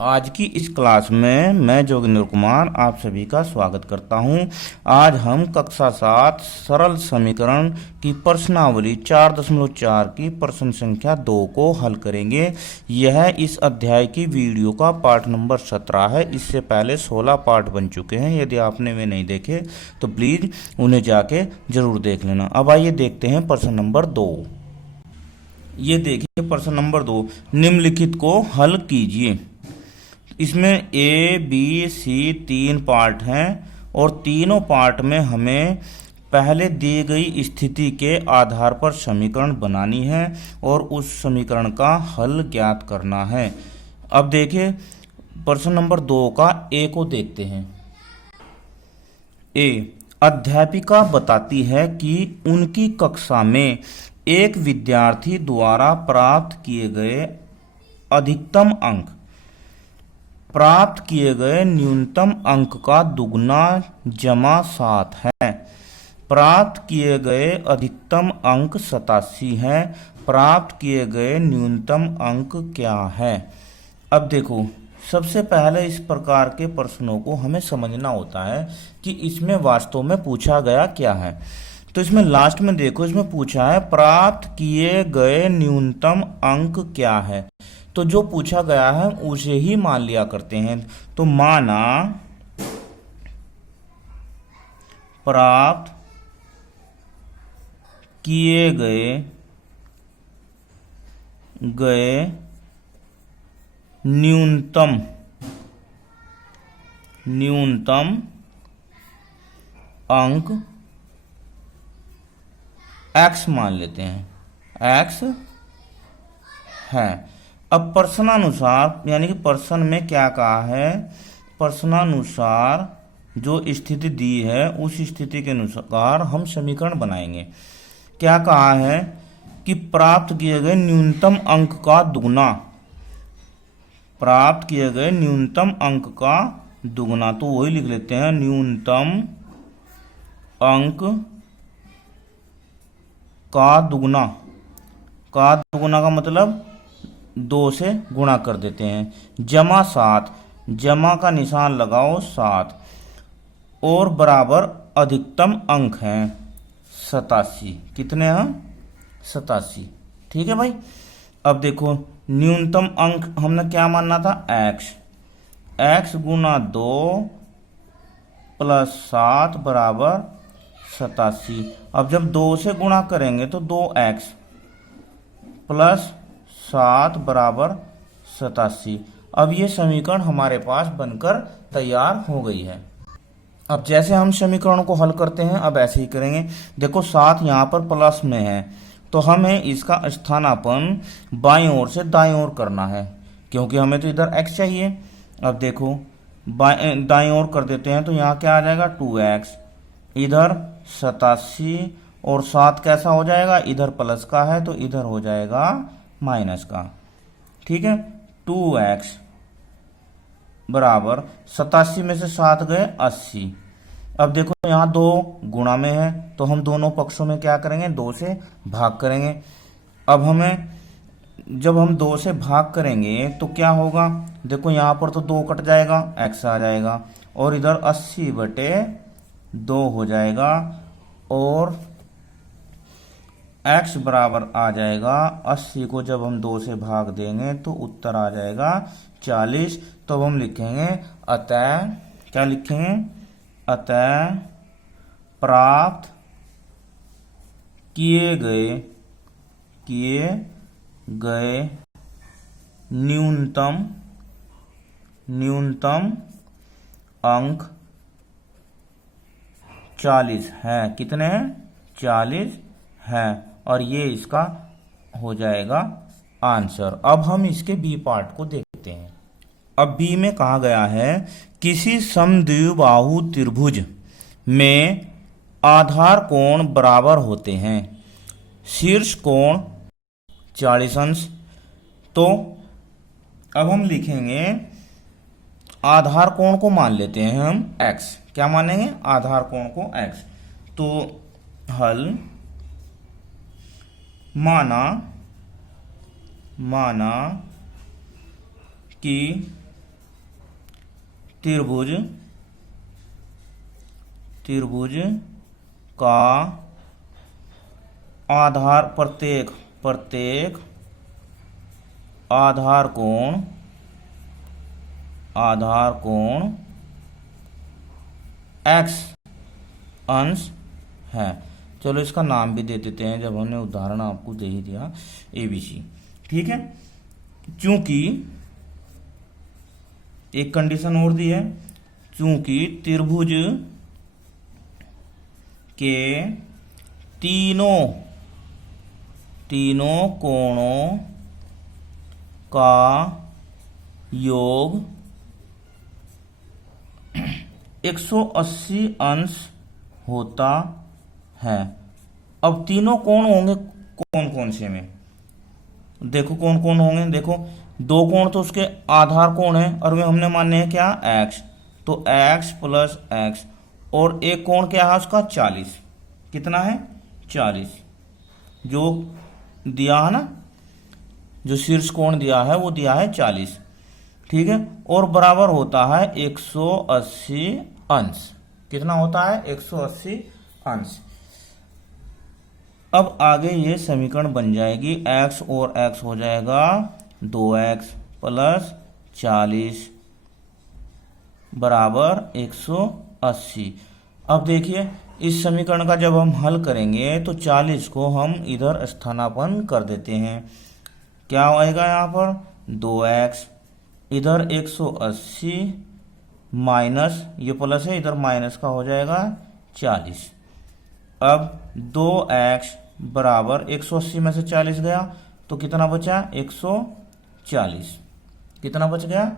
आज की इस क्लास में मैं जोगिंदर कुमार आप सभी का स्वागत करता हूं। आज हम कक्षा 7 सरल समीकरण की प्रश्नावली 4.4 की प्रश्न संख्या 2 को हल करेंगे। यह इस अध्याय की वीडियो का पार्ट नंबर 17 है। इससे पहले 16 पार्ट बन चुके हैं। यदि आपने वे नहीं देखे तो प्लीज़ उन्हें जाके ज़रूर देख लेना। अब आइए देखते हैं प्रश्न नंबर 2। ये देखिए प्रश्न नंबर 2, निम्नलिखित को हल कीजिए। इसमें ए बी सी 3 पार्ट हैं और तीनों पार्ट में हमें पहले दी गई स्थिति के आधार पर समीकरण बनानी है और उस समीकरण का हल ज्ञात करना है। अब देखिए प्रश्न नंबर 2 का ए को देखते हैं। ए, अध्यापिका बताती है कि उनकी कक्षा में एक विद्यार्थी द्वारा प्राप्त किए गए अधिकतम अंक प्राप्त किए गए न्यूनतम अंक का दुगना जमा 7 है। प्राप्त किए गए अधिकतम अंक 87 है। प्राप्त किए गए न्यूनतम अंक क्या है? अब देखो, सबसे पहले इस प्रकार के प्रश्नों को हमें समझना होता है कि इसमें वास्तव में पूछा गया क्या है। तो इसमें लास्ट में देखो, इसमें पूछा है प्राप्त किए गए न्यूनतम अंक क्या है। तो जो पूछा गया है उसे ही मान लिया करते हैं। तो माना प्राप्त किए गए न्यूनतम अंक x मान लेते हैं, x है। अब प्रश्नानुसार यानी कि प्रश्न में क्या कहा है, प्रश्नानुसार जो स्थिति दी है उस स्थिति के अनुसार हम समीकरण बनाएंगे। क्या कहा है कि प्राप्त किए गए न्यूनतम अंक का दुगना, प्राप्त किए गए न्यूनतम अंक का दुगना, तो वही लिख लेते हैं न्यूनतम अंक का दुगना। का दुगना का मतलब 2 से गुणा कर देते हैं, जमा 7, जमा का निशान लगाओ 7 और बराबर अधिकतम अंक हैं 87। कितने हैं? 87। ठीक है भाई। अब देखो न्यूनतम अंक हमने क्या मानना था, x गुना 2 प्लस 7 बराबर 87। अब जब 2 से गुणा करेंगे तो 2x प्लस 7 बराबर 87। अब ये समीकरण हमारे पास बनकर तैयार हो गई है। अब जैसे हम समीकरण को हल करते हैं अब ऐसे ही करेंगे। देखो 7 यहाँ पर प्लस में है तो हमें इसका स्थानापन्न बाईं ओर से दाईं ओर करना है, क्योंकि हमें तो इधर x चाहिए। अब देखो दाईं ओर कर देते हैं तो यहाँ क्या आ जाएगा 2x, इधर 87 और 7 कैसा हो जाएगा, इधर प्लस का है तो इधर हो जाएगा माइनस का। ठीक है, 2x बराबर 87 में से 7 गए 80। अब देखो यहाँ 2 गुणा में है तो हम दोनों पक्षों में क्या करेंगे, 2 से भाग करेंगे। अब हमें जब हम 2 से भाग करेंगे तो क्या होगा, देखो यहाँ पर तो 2 कट जाएगा, x आ जाएगा और इधर 80/2 हो जाएगा और x बराबर आ जाएगा 80 को जब हम 2 से भाग देंगे तो उत्तर आ जाएगा 40। तो अब हम लिखेंगे अतः, क्या लिखेंगे, अतः प्राप्त किए गए न्यूनतम अंक 40 है। कितने हैं? 40 है और ये इसका हो जाएगा आंसर। अब हम इसके बी पार्ट को देखते हैं। अब बी में कहा गया है किसी समद्विबाहु त्रिभुज में आधार कोण बराबर होते हैं, शीर्ष कोण 40 अंश। तो अब हम लिखेंगे आधार कोण को मान लेते हैं हम x। क्या मानेंगे? आधार कोण को x। तो हल माना कि त्रिभुज त्रिभुज का आधार प्रत्येक आधार कोण x अंश है। चलो इसका नाम भी दे देते हैं, जब हमने उदाहरण आपको दे ही दिया ABC। ठीक है, चूंकि एक कंडीशन और दी है, चूंकि त्रिभुज के तीनों कोणों का योग 180 अंश होता है। अब तीनों कोण होंगे कौन कौन से में, देखो कौन कौन होंगे। देखो दो कोण तो उसके आधार कोण है और वे हमने माने हैं क्या, x, तो x प्लस x, और एक कोण क्या है उसका 40, कितना है 40, जो दिया है ना, जो शीर्ष कोण दिया है वो दिया है 40। ठीक है, और बराबर होता है 180 अंश। कितना होता है 180 अंश। अब आगे ये समीकरण बन जाएगी, x और x हो जाएगा 2x प्लस 40 बराबर 180। अब देखिए इस समीकरण का जब हम हल करेंगे तो 40 को हम इधर स्थानापन्न कर देते हैं। क्या आएगा यहाँ पर 2x, इधर 180 माइनस, ये प्लस है इधर माइनस का हो जाएगा 40। अब 2x बराबर 180 में से 40 गया तो कितना बचा 140, कितना बच गया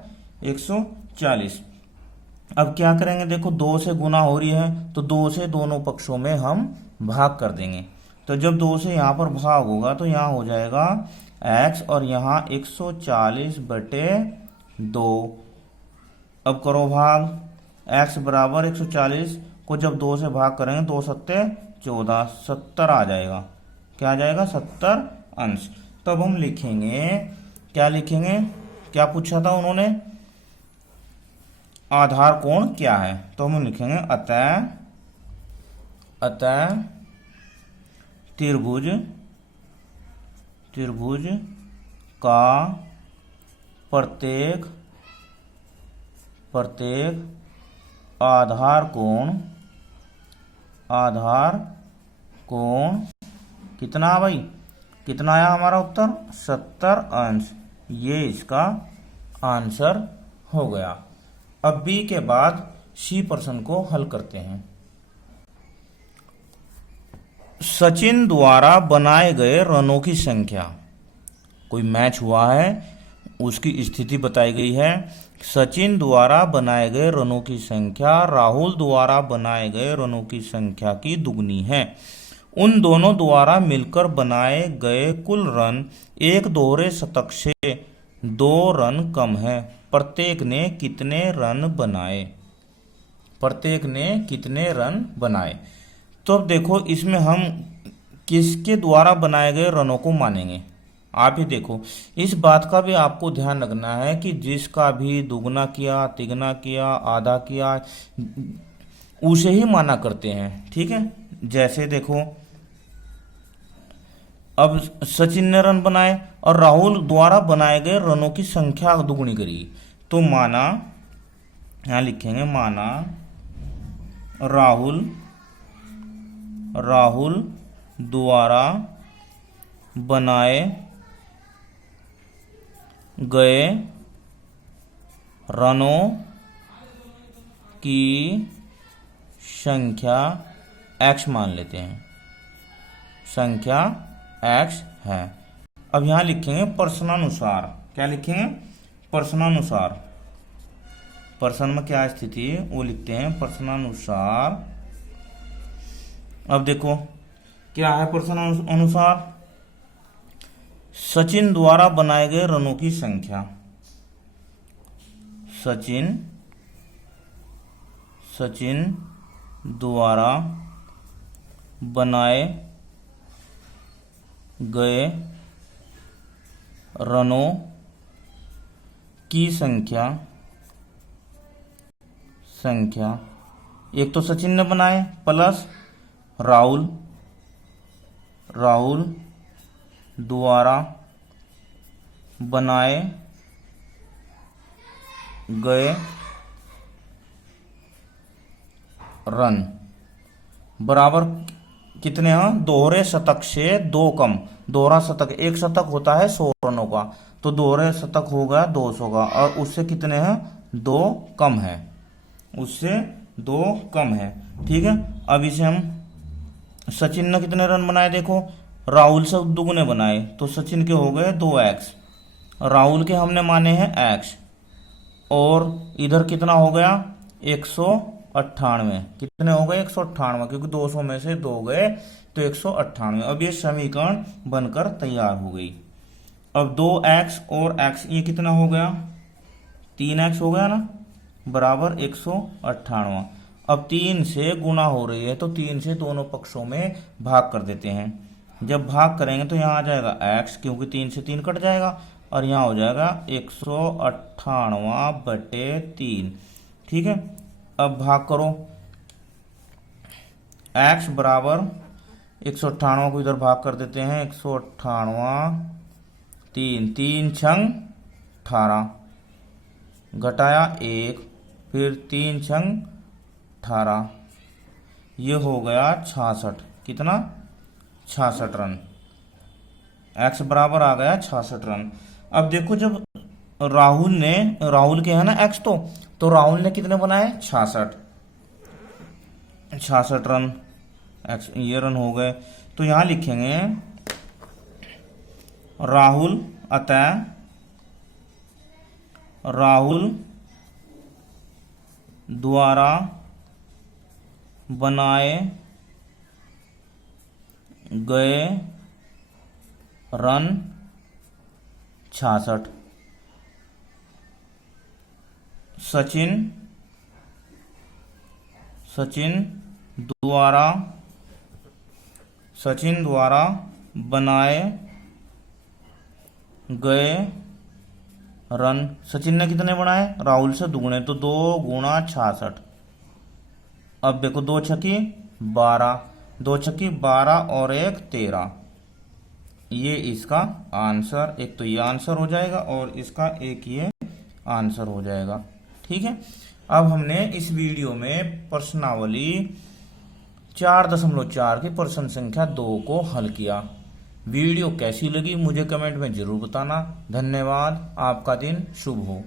140। अब क्या करेंगे, देखो 2 से गुना हो रही है तो 2 से दोनों पक्षों में हम भाग कर देंगे। तो जब 2 से यहाँ पर भाग होगा तो यहाँ हो जाएगा x और यहाँ 140 बटे 2। अब करो भाग, x बराबर 140 को जब 2 से भाग करेंगे 2 सत्ते 14, 70 आ जाएगा। क्या आ जाएगा 70 अंश। तब हम लिखेंगे, क्या लिखेंगे, क्या पूछा था उन्होंने, आधार कोण क्या है, तो हम लिखेंगे अतः त्रिभुज का प्रत्येक आधार कोण कितना भाई, कितना आया हमारा उत्तर 70 अंश। ये इसका आंसर हो गया। अब बी के बाद सी प्रश्न को हल करते हैं। सचिन द्वारा बनाए गए रनों की संख्या, कोई मैच हुआ है उसकी स्थिति बताई गई है। सचिन द्वारा बनाए गए रनों की संख्या राहुल द्वारा बनाए गए रनों की संख्या की दुगनी है। उन दोनों द्वारा मिलकर बनाए गए कुल रन एक दोहरे शतक से 2 रन कम है। प्रत्येक ने कितने रन बनाए, प्रत्येक ने कितने रन बनाए। तो अब देखो इसमें हम किसके द्वारा बनाए गए रनों को मानेंगे। आप ही देखो, इस बात का भी आपको ध्यान रखना है कि जिसका भी दुगना किया, तिगना किया, आधा किया, उसे ही माना करते हैं। ठीक है, जैसे देखो अब सचिन ने रन बनाए और राहुल द्वारा बनाए गए रनों की संख्या दुगनी करी, तो माना, यहां लिखेंगे माना राहुल द्वारा बनाए गए रनों की संख्या x मान लेते हैं, संख्या x है। अब यहां लिखेंगे प्रश्नानुसार, क्या लिखेंगे प्रश्नानुसार, प्रश्न में क्या स्थिति है वो लिखते हैं प्रश्नानुसार। अब देखो क्या है प्रश्न अनुसार, सचिन द्वारा बनाए गए रनों की संख्या, सचिन द्वारा बनाए गए रनों की संख्या संख्या, एक तो सचिन ने बनाए प्लस राहुल द्वारा बनाए गए रन बराबर कितने हैं, दोहरे शतक से 2 कम। दोहरा शतक, एक शतक होता है 100 रनों का, तो दोहरे शतक हो गया 200 का, और उससे कितने हैं, 2 कम है, उससे 2 कम है। ठीक है, अब इसे हम, सचिन ने कितने रन बनाए देखो, राहुल से दुगने बनाए, तो सचिन के हो गए 2x, राहुल के हमने माने हैं x, और इधर कितना हो गया 198, कितने हो गए 198, क्योंकि 200 में से 2 गए तो 198। अब ये समीकरण बनकर तैयार हो गई। अब 2x और x, ये कितना हो गया 3x हो गया ना, बराबर 198। अब 3 से गुणा हो रही है, तो 3 से दोनों पक्षों में भाग कर देते हैं। जब भाग करेंगे तो यहाँ आ जाएगा x, क्योंकि 3 से 3 कट जाएगा, और यहाँ हो जाएगा 198/3। ठीक है, अब भाग करो, x बराबर 198 को इधर भाग कर देते हैं, 198 3 छंग 18, घटाया 1, फिर 3 छंग 18, ये हो गया 66, कितना 66 रन, x बराबर आ गया 66 रन। अब देखो, जब राहुल के है ना x, तो राहुल ने कितने बनाए 66 रन, x ये रन हो गए। तो यहां लिखेंगे राहुल, अतः राहुल द्वारा बनाए गए रन 66, सचिन द्वारा बनाए गए रन, सचिन ने कितने बनाए, राहुल से दुगने, तो 2 गुणा 66। अब देखो 2 छक्की 12, 2 छक्की 12 और 1 13, ये इसका आंसर, एक तो ये आंसर हो जाएगा और इसका एक ये आंसर हो जाएगा। ठीक है, अब हमने इस वीडियो में प्रश्नावली 4.4 की प्रश्न संख्या 2 को हल किया। वीडियो कैसी लगी मुझे कमेंट में जरूर बताना। धन्यवाद, आपका दिन शुभ हो।